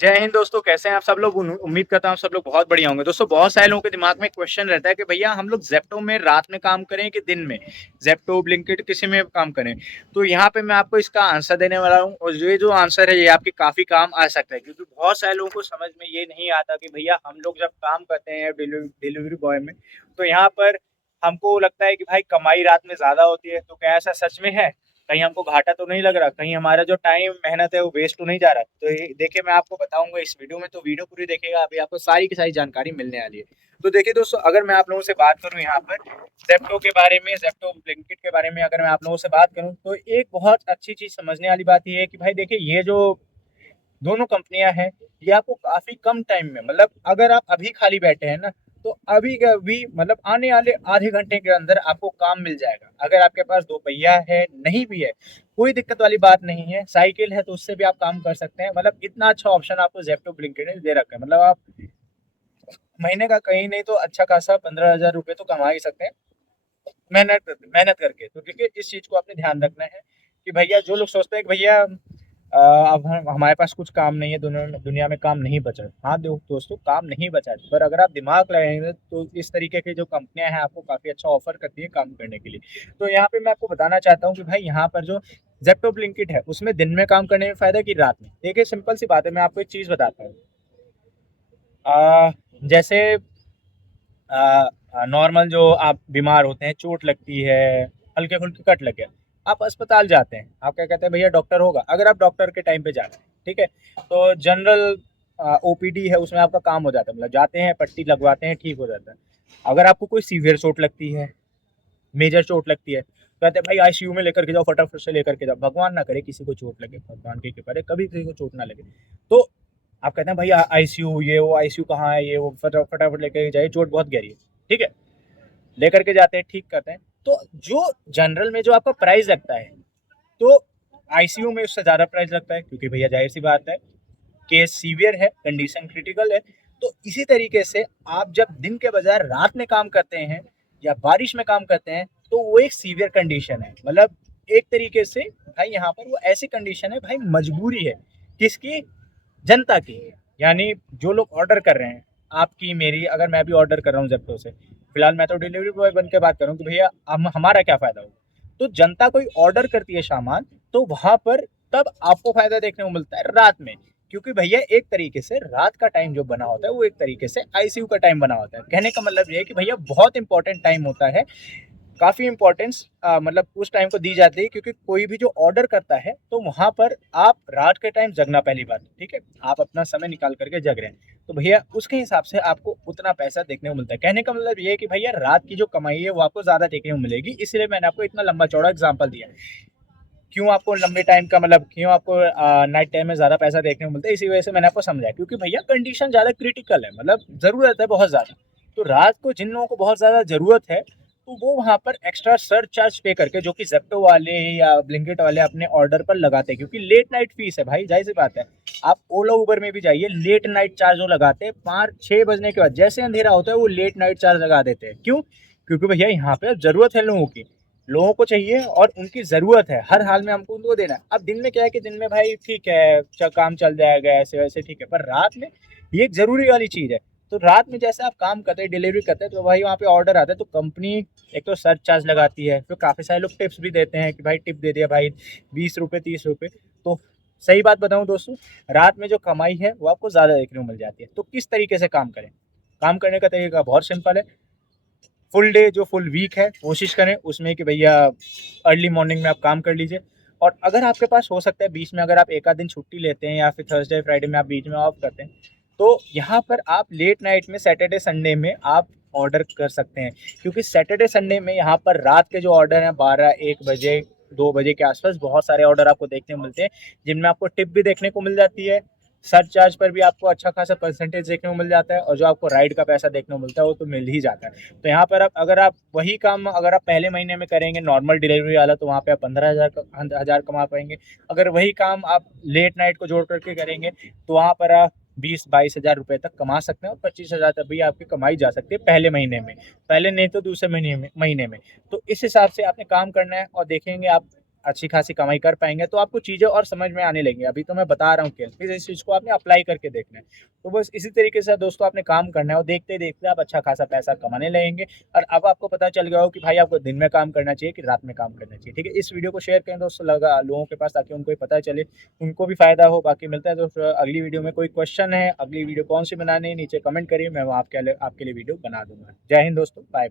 जय हिंद दोस्तों, कैसे हैं आप सब लोग। उम्मीद करता हूँ सब लोग बहुत बढ़िया होंगे। दोस्तों, बहुत सारे लोगों के दिमाग में क्वेश्चन रहता है कि भैया हम लोग ज़ेप्टो में रात में काम करें कि दिन में, ज़ेप्टो, ब्लिंकिट किसी में काम करें। तो यहाँ पे मैं आपको इसका आंसर देने वाला हूँ और ये जो आंसर है ये आपके काफ़ी काम आ सकता है, क्योंकि बहुत सारे लोगों को समझ में ये नहीं आता कि भैया हम लोग जब काम करते हैं डिलीवरी बॉय में, तो यहाँ पर हमको लगता है कि भाई कमाई रात में ज़्यादा होती है। तो क्या ऐसा सच में है? कहीं हमको घाटा तो नहीं लग रहा? कहीं हमारा जो टाइम मेहनत है वो वेस्ट तो नहीं जा रहा? तो ये देखिए, मैं आपको बताऊंगा इस वीडियो में, तो वीडियो पूरी देखिएगा, अभी आपको सारी की सारी जानकारी मिलने वाली है। तो देखिए दोस्तों, अगर मैं आप लोगों से बात करूं यहाँ पर जेप्टो के बारे में, जेप्टो ब्लिंकिट के बारे में अगर मैं आप लोगों से बात करूं, तो एक बहुत अच्छी चीज समझने वाली बात ये है कि भाई देखिए, ये जो दोनों कंपनियां हैं ये आपको काफी कम टाइम में, मतलब अगर आप अभी खाली बैठे हैं ना, तो अभी का अभी मतलब आने वाले आधे घंटे के अंदर आपको काम मिल जाएगा। अगर आपके पास दो पहिया है, नहीं भी है, कोई दिक्कत वाली बात नहीं है, साइकिल है तो उससे भी आप काम कर सकते हैं। मतलब इतना अच्छा ऑप्शन आपको जेप्टो ब्लिंकिट ने दे रखा है। मतलब आप महीने का कहीं नहीं तो अच्छा खासा 15,000 रुपये तो कमा ही सकते हैं, मेहनत करके। तो देखिए, इस चीज को आपने ध्यान रखना है कि भैया, जो लोग सोचते हैं कि भैया अब हमारे पास कुछ काम नहीं है, दुनिया में काम नहीं बचा है। हाँ दोस्तों, काम नहीं बचा है, पर अगर आप दिमाग लगाएंगे तो इस तरीके की जो कंपनियां हैं आपको काफी अच्छा ऑफर करती है काम करने के लिए। तो यहाँ पे मैं आपको बताना चाहता हूँ कि भाई यहाँ पर जो जेप्टो ब्लिंकिट है उसमें दिन में काम करने में फायदा है कि रात में। देखिए, सिंपल सी बात है, मैं आपको एक चीज बताता हूँ। जैसे नॉर्मल जो आप बीमार होते हैं, चोट लगती है, हल्के फुल्के कट लग गया, आप अस्पताल जाते हैं, आप क्या कहते हैं भैया डॉक्टर होगा। अगर आप डॉक्टर के टाइम पे जाते हैं, ठीक है, तो जनरल ओपीडी है उसमें आपका काम हो जाता है, मतलब जाते हैं, पट्टी लगवाते हैं, ठीक हो जाता है। अगर आपको कोई सीवियर चोट लगती है, मेजर चोट लगती है, तो कहते हैं भाई आईसीयू में लेकर के जाओ, फटाफट से लेकर के जाओ। भगवान ना करे किसी को चोट लगे, भगवान की कृपा है कभी किसी को चोट ना लगे। तो आप कहते हैं भाई आईसीयू, ये वो आईसीयू कहाँ है, ये वो फटाफट लेकर जाइए, चोट बहुत गहरी है, ठीक है, लेकर के जाते हैं, ठीक करते हैं। तो जो जनरल में जो आपका प्राइस लगता है, तो आईसीयू में उससे ज़्यादा प्राइस लगता है, क्योंकि भैया जाहिर सी बात है, केस सीवियर है, कंडीशन क्रिटिकल है। तो इसी तरीके से आप जब दिन के बजाय रात में काम करते हैं या बारिश में काम करते हैं, तो वो एक सीवियर कंडीशन है। मतलब एक तरीके से भाई यहाँ पर वो ऐसी कंडीशन है, भाई मजबूरी है किसकी? जनता की। यानी जो लोग ऑर्डर कर रहे हैं, आपकी मेरी, अगर मैं भी ऑर्डर कर रहा हूँ जेप्टो से, फिलहाल मैं तो डिलीवरी बॉय बन के बात कर रहा हूँ कि भैया हमारा क्या फायदा होगा। तो जनता कोई ऑर्डर करती है सामान, तो वहां पर तब आपको फायदा देखने को मिलता है रात में, क्योंकि भैया एक तरीके से रात का टाइम जो बना होता है वो एक तरीके से आईसीयू का टाइम बना होता है। कहने का मतलब ये है कि भैया बहुत इंपॉर्टेंट टाइम होता है, काफ़ी इंपॉर्टेंस मतलब उस टाइम को दी जाती है, क्योंकि कोई भी जो ऑर्डर करता है तो वहां पर आप रात के टाइम जगना, पहली बात, ठीक है, आप अपना समय निकाल करके जग रहे हैं, तो भैया उसके हिसाब से आपको उतना पैसा देखने को मिलता है। कहने का मतलब ये है कि भैया रात की जो कमाई है वो आपको ज़्यादा देखने को मिलेगी, इसलिए मैंने आपको इतना लंबा चौड़ा एग्जाम्पल दिया। क्यों आपको लंबे टाइम का, मतलब क्यों आपको नाइट टाइम में ज़्यादा पैसा देखने को मिलता है, इसी वजह से मैंने आपको समझाया, क्योंकि भैया कंडीशन ज़्यादा क्रिटिकल है, मतलब ज़रूरत है बहुत ज़्यादा। तो रात को जिन लोगों को बहुत ज़्यादा ज़रूरत है, तो वो वहाँ पर एक्स्ट्रा सर चार्ज पे करके, जो कि जेप्टो वाले या ब्लिंकिट वाले अपने ऑर्डर पर लगाते हैं, क्योंकि लेट नाइट फीस है भाई, जाहिर सी बात है। आप ओला उबर में भी जाइए, लेट नाइट चार्ज वो लगाते हैं, 5-6 बजने के बाद जैसे अंधेरा होता है वो लेट नाइट चार्ज लगा देते हैं। क्यों? क्योंकि भैया यहाँ पे ज़रूरत है लोगों की, लोगों को चाहिए और उनकी ज़रूरत है, हर हाल में हमको उनको देना है। अब दिन में क्या है कि दिन में भाई ठीक है, काम चल जाएगा ऐसे वैसे, ठीक है, पर रात में ये एक ज़रूरी वाली चीज़ है। तो रात में जैसे आप काम करते हैं, डिलीवरी करते हैं, तो भाई वहाँ पे ऑर्डर आता है, तो कंपनी एक तो सर्च चार्ज लगाती है, फिर काफ़ी सारे लोग टिप्स भी देते हैं कि भाई टिप दे दिया भाई, 20 रुपये 30 रुपये। तो सही बात बताऊँ दोस्तों, रात में जो कमाई है वो आपको ज़्यादा देखने को मिल जाती है। तो किस तरीके से काम करें? काम करने का तरीका बहुत सिंपल है। फुल डे जो फुल वीक है, कोशिश करें उसमें कि भैया अर्ली मॉर्निंग में आप काम कर लीजिए। और अगर आपके पास हो सकता है बीच में, अगर आप एक आध दिन छुट्टी लेते हैं या फिर थर्सडे फ्राइडे में आप बीच में ऑफ करते हैं, तो यहाँ पर आप लेट नाइट में सैटरडे संडे में आप ऑर्डर कर सकते हैं, क्योंकि सैटरडे संडे में यहाँ पर रात के जो ऑर्डर हैं 12-1 बजे 2 बजे के आसपास बहुत सारे ऑर्डर आपको देखने को मिलते हैं, जिनमें आपको टिप भी देखने को मिल जाती है, सर्च चार्ज पर भी आपको अच्छा खासा परसेंटेज देखने को मिल जाता है, और जो आपको राइड का पैसा देखने को मिलता है वो तो मिल ही जाता है। तो यहाँ पर आप, अगर आप वही काम अगर आप पहले महीने में करेंगे नॉर्मल डिलीवरी वाला, तो वहाँ पे आप 15,000 कमा पाएंगे। अगर वही काम आप लेट नाइट को जोड़ करके करेंगे, तो वहाँ पर आप 20-22 हज़ार रुपये तक कमा सकते हैं, और 25,000 तक भी आपकी कमाई जा सकती है पहले महीने में, पहले नहीं तो दूसरे महीने में। तो इस हिसाब से आपने काम करना है, और देखेंगे आप अच्छी खासी कमाई कर पाएंगे तो आपको चीज़ें और समझ में आने लगेंगी। अभी तो मैं बता रहा हूँ केवल, फिर इस चीज़ को आपने अप्लाई करके देखना है। तो बस इसी तरीके से दोस्तों आपने काम करना है और देखते-देखते आप अच्छा खासा पैसा कमाने लगेंगे और अब आपको पता चल गया हो कि भाई आपको दिन में काम करना चाहिए कि रात में काम करना चाहिए, ठीक है? इस वीडियो को शेयर करें दोस्तों लगा लोगों के पास ताकि उनको भी पता चले, उनको भी फ़ायदा हो। बाकी मिलता है दोस्तों अगली वीडियो में। कोई क्वेश्चन है, अगली वीडियो कौन-सी बनानी है नीचे कमेंट करिए, मैं वो आपके लिए वीडियो बना दूँगा। जय हिंद दोस्तों, बाय-बाय।